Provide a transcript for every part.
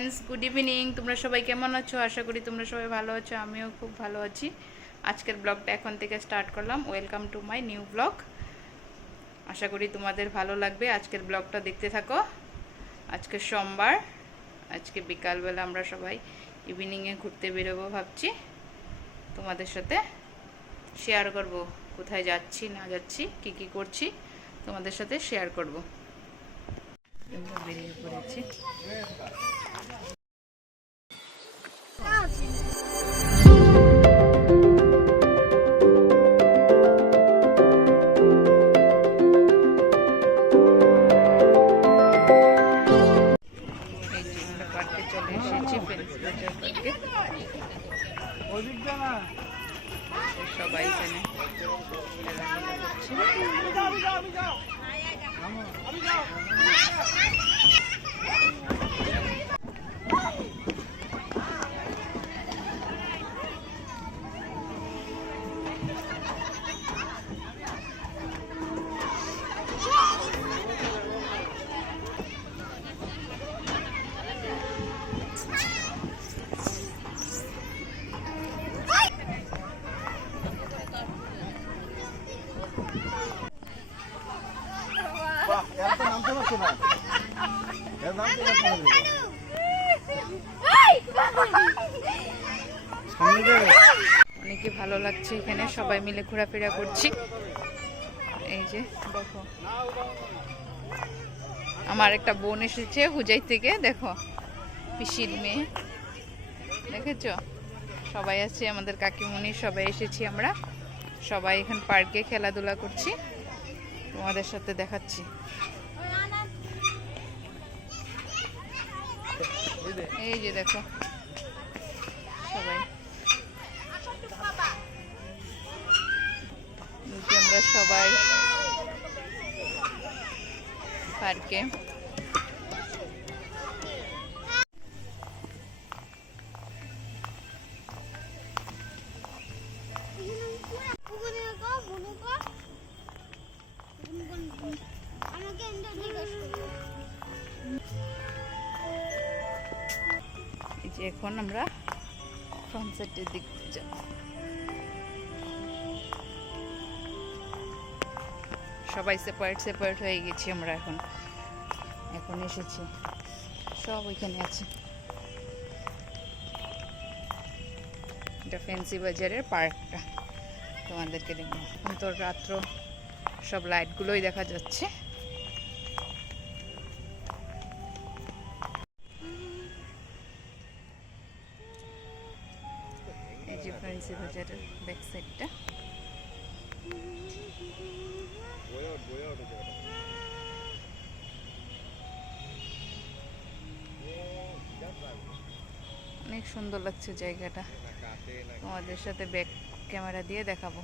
Friends good evening তোমরা সবাই কেমন আছো? আশা করি তোমরা সবাই ভালো আছো, আমিও খুব ভালো আছি। আজকের ব্লগটা এখন থেকে স্টার্ট করলাম। Welcome to my new blog আশা করি তোমাদের ভালো লাগবে। আজকের ব্লগটা দেখতে থাকো। আজকে সোমবার, আজকে বিকালবেলা আমরা সবাই ইভিনিংয়ে ঘুরতে বেরোবো ভাবছি। তোমাদের সাথে শেয়ার করব, কোথায় যাচ্ছি, না যাচ্ছি, কি কি করছি, তোমাদের সাথে শেয়ার করব। বেরিয়ে পড়েছি সবাই এখানে অনেকে ভালো লাগছে এখানে সবাই মিলে ঘোরাফেরা করছি। এই যে দেখো। আমার একটা বোন এসেছে হুজাই থেকে দেখো। পিসির মেয়ে। দেখেছ? সবাই আছে আমাদের কাকিমুনি সবাই এসেছি আমরা। সবাই এখানে পার্কে খেলাধুলা করছি। তোমাদের সাথে দেখাচ্ছি। এই যে দেখো। সবাই। আমরা সবাই পার্কে। আমাকে এখন আমরা সানসেটের দিক যাব। সবাই সেপারেট সেপারেট হয়ে গেছি আমরা এখন। এখন এসেছি। সব ওইখানে আছে। এটা ফেন্সি বাজারের পার্কটা। তোমাদেরকে দেখব। তো রাত্র সব লাইটগুলোই দেখা যাচ্ছে। ফেন্সি বাজারের ব্যাক সাইডটা অনেক সুন্দর লাগছে জায়গাটা। তোমাদের সাথে ব্যাক ক্যামেরা দিয়ে দেখাবো।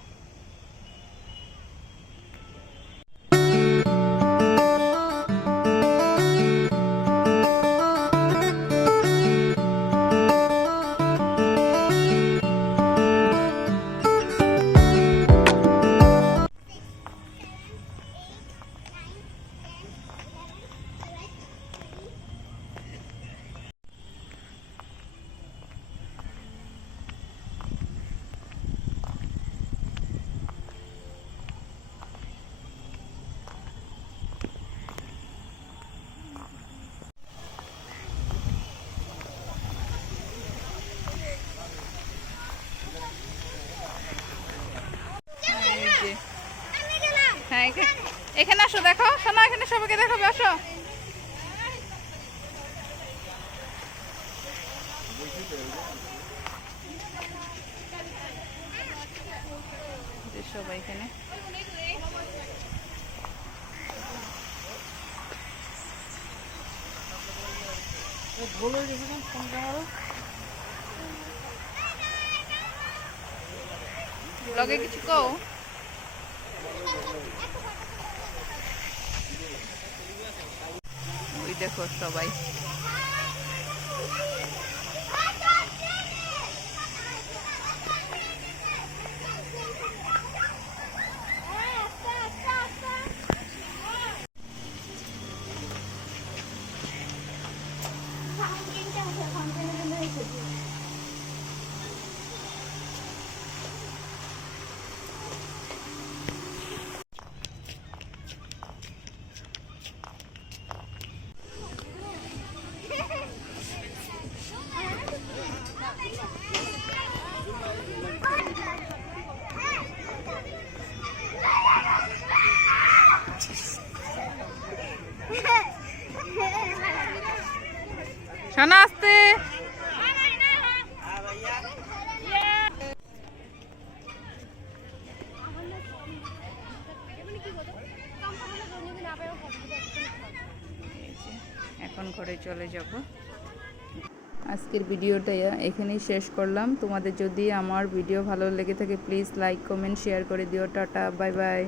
আসো দেখো। শোনো এখানে সবাইকে দেখাবে আসো। সবাই এখানে। কিছু কও? দেখো সবাই। এখন ঘরে চলে যাব। আজকের ভিডিওটা এখানেই শেষ করলাম। তোমাদের যদি আমার ভিডিও ভালো লেগে থাকে প্লিজ লাইক কমেন্ট শেয়ার করে দিও। Tata bye bye